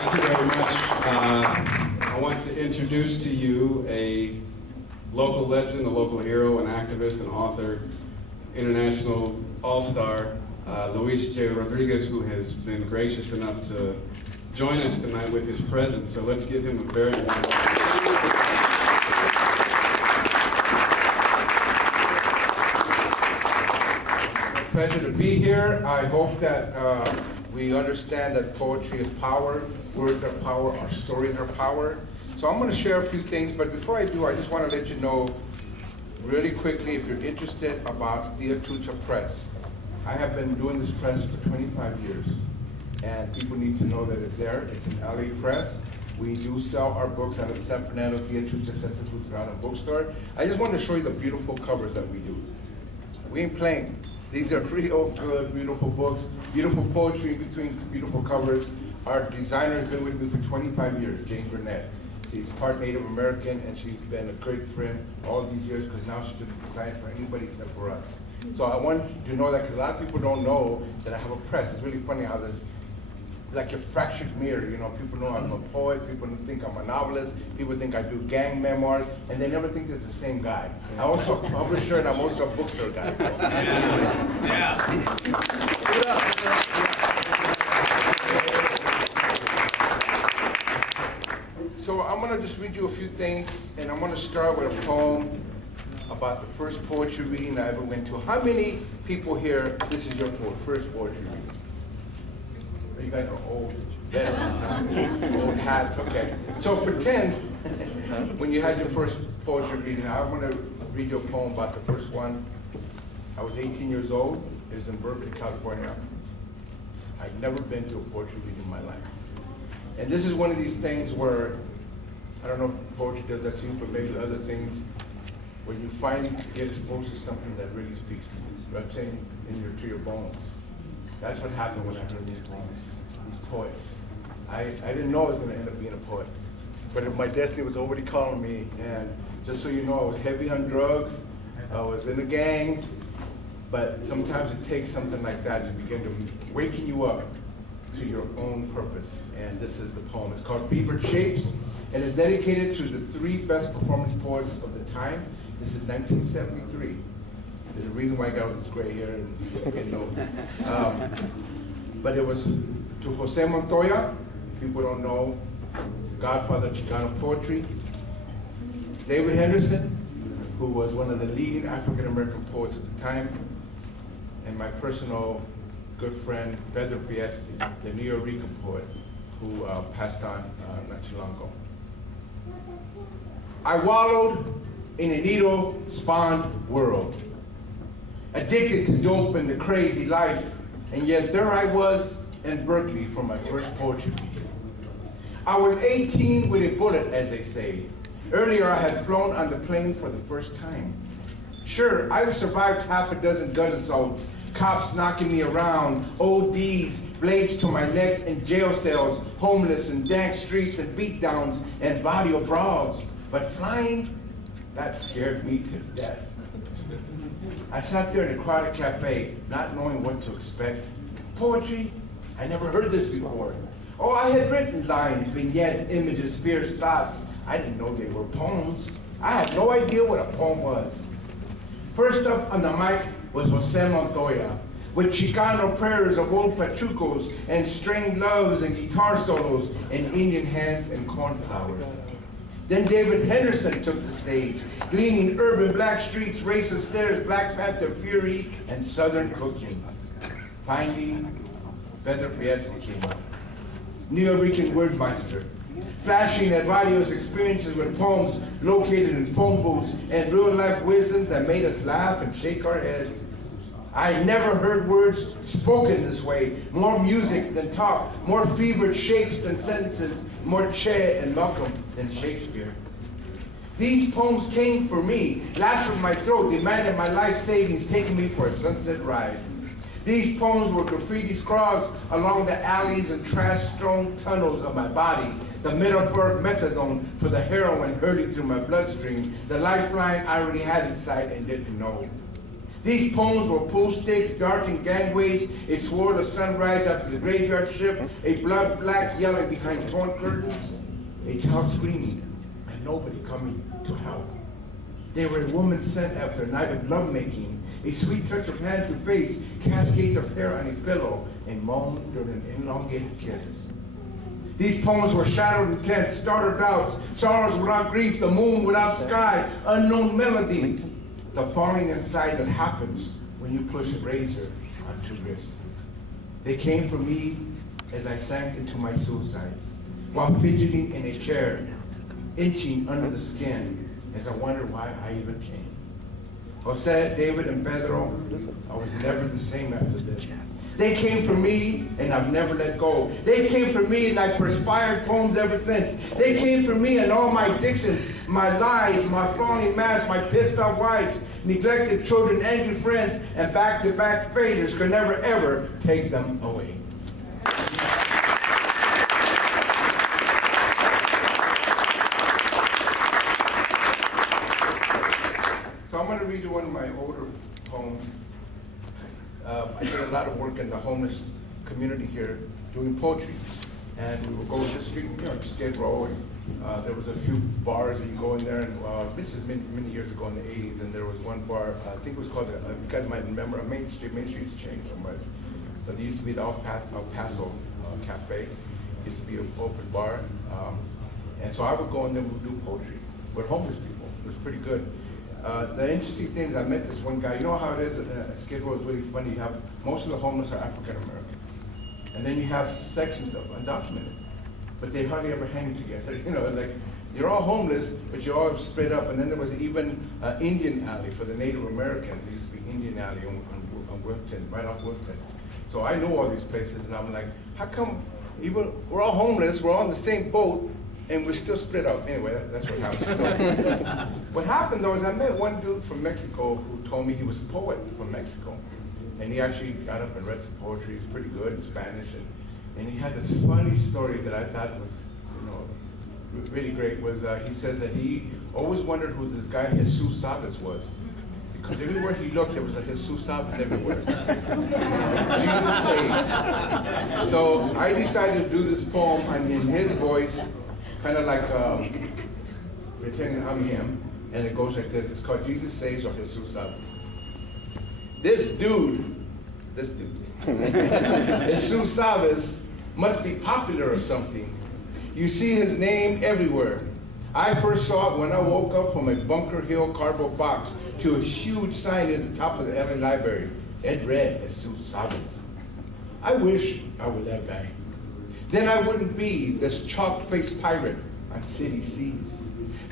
Thank you very much. I want to introduce to you a local legend, a local hero, an activist, an author, international all-star, Luis J. Rodriguez, who has been gracious enough to join us tonight with his presence. So let's give him a very warm welcome. Pleasure to be here. I hope that we understand that poetry is power, words are power, our stories are power. So I'm going to share a few things, but before I do, I just want to let you know really quickly, if you're interested, about the Atucha Press. I have been doing this press for 25 years, and people need to know that it's there. It's an LA press. We do sell our books out of the San Fernando Tia Chucha Center Cultural bookstore. I just want to show you the beautiful covers that we do. We ain't playing. These are real good, beautiful books, beautiful poetry in between beautiful covers. Our designer has been with me for 25 years, Jane Burnett. She's part Native American, and she's been a great friend all these years because now she doesn't design for anybody except for us. So I want you to know that because a lot of people don't know that I have a press. It's really funny how there's like a fractured mirror. You know, people know I'm a poet, people think I'm a novelist, people think I do gang memoirs, and they never think it's the same guy. I'm also a publisher, and I'm also a bookstore guy. Yeah. So I'm going to just read you a few things, and I'm going to start with a poem about the first poetry reading I ever went to. How many people here, this is your first poetry reading? You guys are old veterans, old hats, okay. So pretend when you had your first poetry reading. I want to read you a poem about the first one. I was 18 years old. It was in Berkeley, California. I'd never been to a poetry reading in my life. And this is one of these things where, I don't know if poetry does that to you, but maybe other things, where you finally get exposed to something that really speaks to you. I'm saying to your bones. That's what happened when I heard these poems, these poets. I didn't know I was going to end up being a poet, but my destiny was already calling me. And just so you know, I was heavy on drugs, I was in a gang, but sometimes it takes something like that to begin to waking you up to your own purpose. And this is the poem. It's called Fevered Shapes, and it's dedicated to the 3 best performance poets of the time. This is 1973. There's a reason why I got all this gray hair and getting old. But it was to Jose Montoya, people don't know, godfather of Chicano poetry. David Henderson, who was one of the leading African-American poets at the time. And my personal good friend, Pedro Piet, the New York poet, who passed on not too long ago. I wallowed in a needle-spawned world, addicted to dope and the crazy life, and yet there I was in Berkeley for my first poetry reading. I was 18 with a bullet, as they say. Earlier I had flown on the plane for the first time. Sure, I've survived half a dozen gun assaults, cops knocking me around, ODs, blades to my neck in jail cells, homeless and dank streets and beatdowns and barrio brawls. But flying, that scared me to death. I sat there in a crowded cafe, not knowing what to expect. Poetry? I never heard this before. Oh, I had written lines, vignettes, images, fierce thoughts. I didn't know they were poems. I had no idea what a poem was. First up on the mic was Jose Montoya, with Chicano prayers of old pachucos and string loves and guitar solos and Indian hands and cornflowers. Then David Henderson took the stage, gleaning urban black streets, racist stares, Black Panther fury, and Southern cooking. Finally, Pedro Piazza came up, Nuyorican wordmeister, flashing at Radio's experiences with poems located in phone booths and real-life wisdoms that made us laugh and shake our heads. I never heard words spoken this way, more music than talk, more fevered shapes than sentences, more Che and Malcolm than Shakespeare. These poems came for me, lashed from my throat, demanded my life savings, taking me for a sunset ride. These poems were graffiti scrawls along the alleys and trash-strewn tunnels of my body, the metaphoric methadone for the heroin hurling through my bloodstream, the lifeline I already had inside and didn't know. These poems were pool sticks, darting gangways, a swirl of sunrise after the graveyard shift, a blood black yelling behind torn curtains, a child screaming, and nobody coming to help. They were a woman sent after a night of lovemaking, a sweet touch of hand to face, cascades of hair on a pillow, a moan during an elongated kiss. These poems were shadowed and tense, starter doubts, sorrows without grief, the moon without sky, unknown melodies, the falling inside that happens when you push a razor onto wrist. They came for me as I sank into my suicide, while fidgeting in a chair, inching under the skin, as I wondered why I even came. Jose, David, and Pedro, I was never the same after this. They came for me, and I've never let go. They came for me like perspired poems ever since. They came for me and all my addictions, my lies, my phony masks, my pissed off wives, neglected children, angry friends, and back-to-back failures could never, ever take them away. So I'm going to read you one of my older poems. I did a lot of work in the homeless community here doing poetry. And we would go to the street, Skid Row, and there was a few bars that you go in there. And this is many years ago in the 80s, and there was one bar, I think it was called, you guys might remember, Main Street's changed so much. But it used to be the El Paso Cafe. It used to be an open bar. And so I would go in there and we would do poetry with homeless people. It was pretty good. The interesting thing is I met this one guy. You know how it is at Skid Row is really funny. You have, most of the homeless are African American. And then you have sections of undocumented. But they hardly ever hang together. Like you're all homeless, but you're all split up. And then there was even Indian Alley for the Native Americans. There used to be Indian Alley on Wilton, right off Wilton. So I know all these places, and I'm like, how come even we're all homeless, we're all in the same boat, and we're still split up? Anyway, that's what happened. So, what happened though is I met one dude from Mexico who told me he was a poet from Mexico. And he actually got up and read some poetry. He's pretty good in Spanish. And he had this funny story that I thought was, really great. Was he says that he always wondered who this guy Jesus Sabas was. Because everywhere he looked, there was a Jesus Sabas everywhere. Jesus saves. So I decided to do this poem in his voice, kind of like pretending I'm him. And it goes like this. It's called Jesus Saves or Jesus Sabas. This dude, Jesus Sabas, must be popular or something. You see his name everywhere. I first saw it when I woke up from a Bunker Hill cardboard box to a huge sign at the top of the LA Library. It read, Jesus Sabas. I wish I were that guy. Then I wouldn't be this chalk-faced pirate on city seas.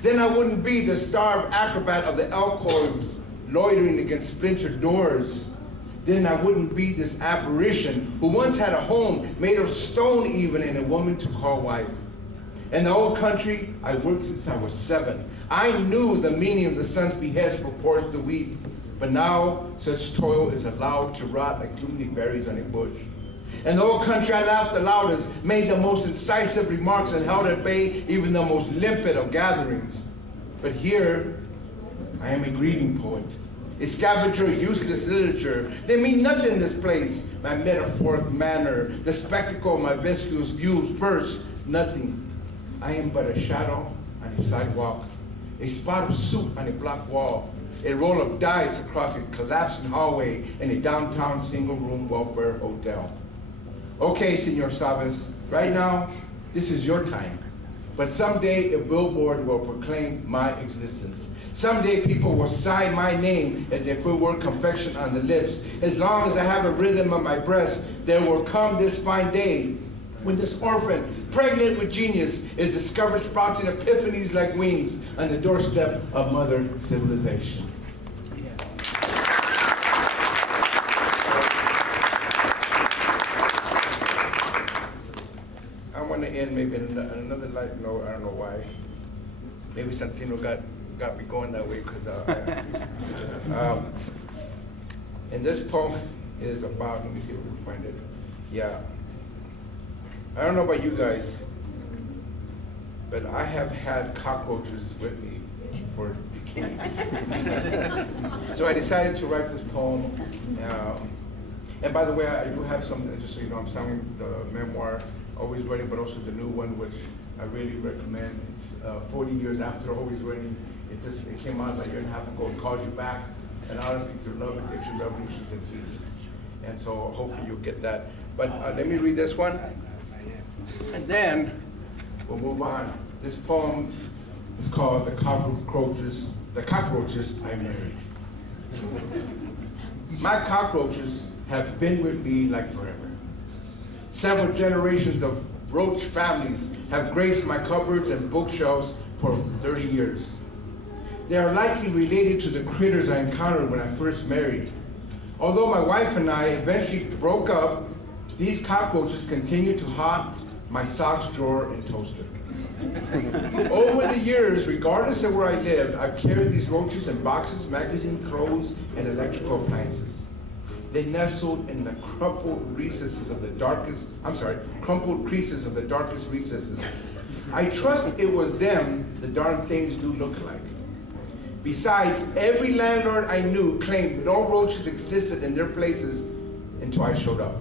Then I wouldn't be the starved acrobat of the alcoves loitering against splintered doors. Then I wouldn't be this apparition who once had a home made of stone even and a woman to call wife. In the old country, I worked since I was 7. I knew the meaning of the sun's behest for pours to weep. But now such toil is allowed to rot like too many berries on a bush. In the old country, I laughed the loudest, made the most incisive remarks, and held at bay even the most limpid of gatherings. But here, I am a grieving poet, a scavenger of useless literature. They mean nothing in this place. My metaphoric manner, the spectacle of my viscous views, first, nothing. I am but a shadow on a sidewalk, a spot of soup on a block wall, a roll of dice across a collapsing hallway in a downtown single-room welfare hotel. Okay, Senor Sabas, right now, this is your time. But someday a billboard will proclaim my existence. Someday people will sigh my name as if it were confection on the lips. As long as I have a rhythm on my breast, there will come this fine day when this orphan, pregnant with genius, is discovered sprouting epiphanies like wings on the doorstep of mother civilization. I want to end maybe on another light note. I don't know why. Maybe Santino got me going that way because and this poem is about, let me see if we can find it. Yeah. I don't know about you guys, but I have had cockroaches with me for So I decided to write this poem. And by the way, I do have some, just so you know, I'm selling the memoir, Always Ready, but also the new one, which I really recommend. It's 40 years after Always Ready. It came out like a year and a half ago. It calls you back. And honestly, through love, addiction, revolutions, and healing. And so hopefully you'll get that. But let me read this one. And then we'll move on. This poem is called The Cockroaches I Married. My cockroaches have been with me like forever. Several generations of roach families have graced my cupboards and bookshelves for 30 years. They are likely related to the critters I encountered when I first married. Although my wife and I eventually broke up, these cockroaches continue to haunt my socks drawer and toaster. Over the years, regardless of where I lived, I've carried these roaches in boxes, magazines, clothes, and electrical appliances. They nestled in the crumpled creases of the darkest recesses. I trust it was them the darn things do look like. Besides, every landlord I knew claimed no roaches existed in their places until I showed up.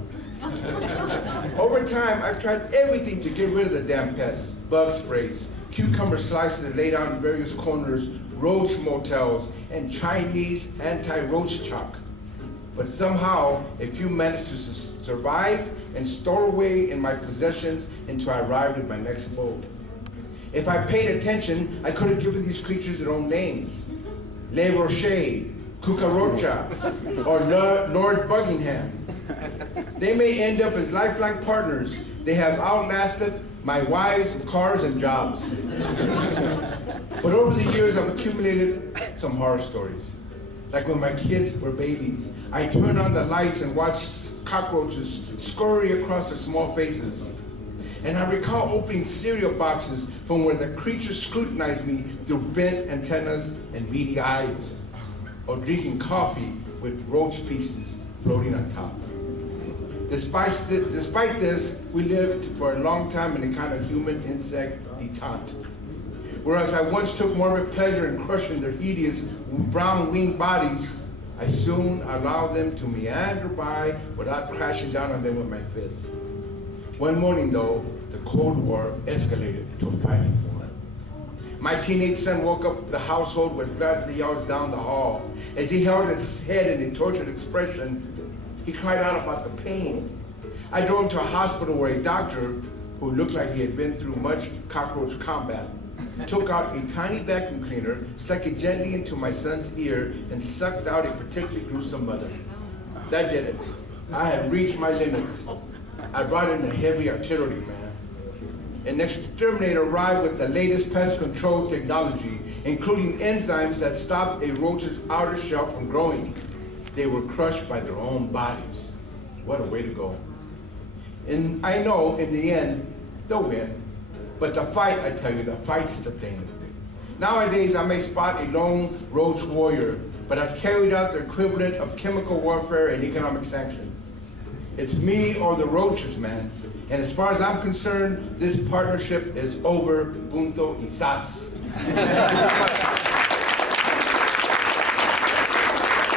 Over time, I've tried everything to get rid of the damn pests. Bug sprays, cucumber slices laid out in various corners, roach motels, and Chinese anti-roach chalk. But somehow, a few managed to survive and store away in my possessions until I arrived at my next abode. If I paid attention, I could have given these creatures their own names. Le Rocher, Cucaracha, or Lord Buckingham. They may end up as lifelong partners. They have outlasted my wives, cars, and jobs. But over the years, I've accumulated some horror stories. Like when my kids were babies, I turned on the lights and watched cockroaches scurry across their small faces. And I recall opening cereal boxes from where the creatures scrutinized me through bent antennas and beady eyes, or drinking coffee with roach pieces floating on top. Despite this, we lived for a long time in a kind of human-insect detente. Whereas I once took morbid pleasure in crushing their hideous brown-winged bodies, I soon allowed them to meander by without crashing down on them with my fists. One morning, though, the Cold War escalated to a fighting war. My teenage son woke up the household with blood yells down the hall. As he held his head in a tortured expression, he cried out about the pain. I drove him to a hospital where a doctor, who looked like he had been through much cockroach combat, took out a tiny vacuum cleaner, stuck it gently into my son's ear, and sucked out a particularly gruesome mother. That did it. I had reached my limits. I brought in the heavy artillery, man. An exterminator arrived with the latest pest control technology, including enzymes that stopped a roach's outer shell from growing. They were crushed by their own bodies. What a way to go. And I know, in the end, they'll win. But the fight, I tell you, the fight's the thing. Nowadays, I may spot a lone roach warrior, but I've carried out the equivalent of chemical warfare and economic sanctions. It's me or the roaches, man. And as far as I'm concerned, this partnership is over. Punto y sas.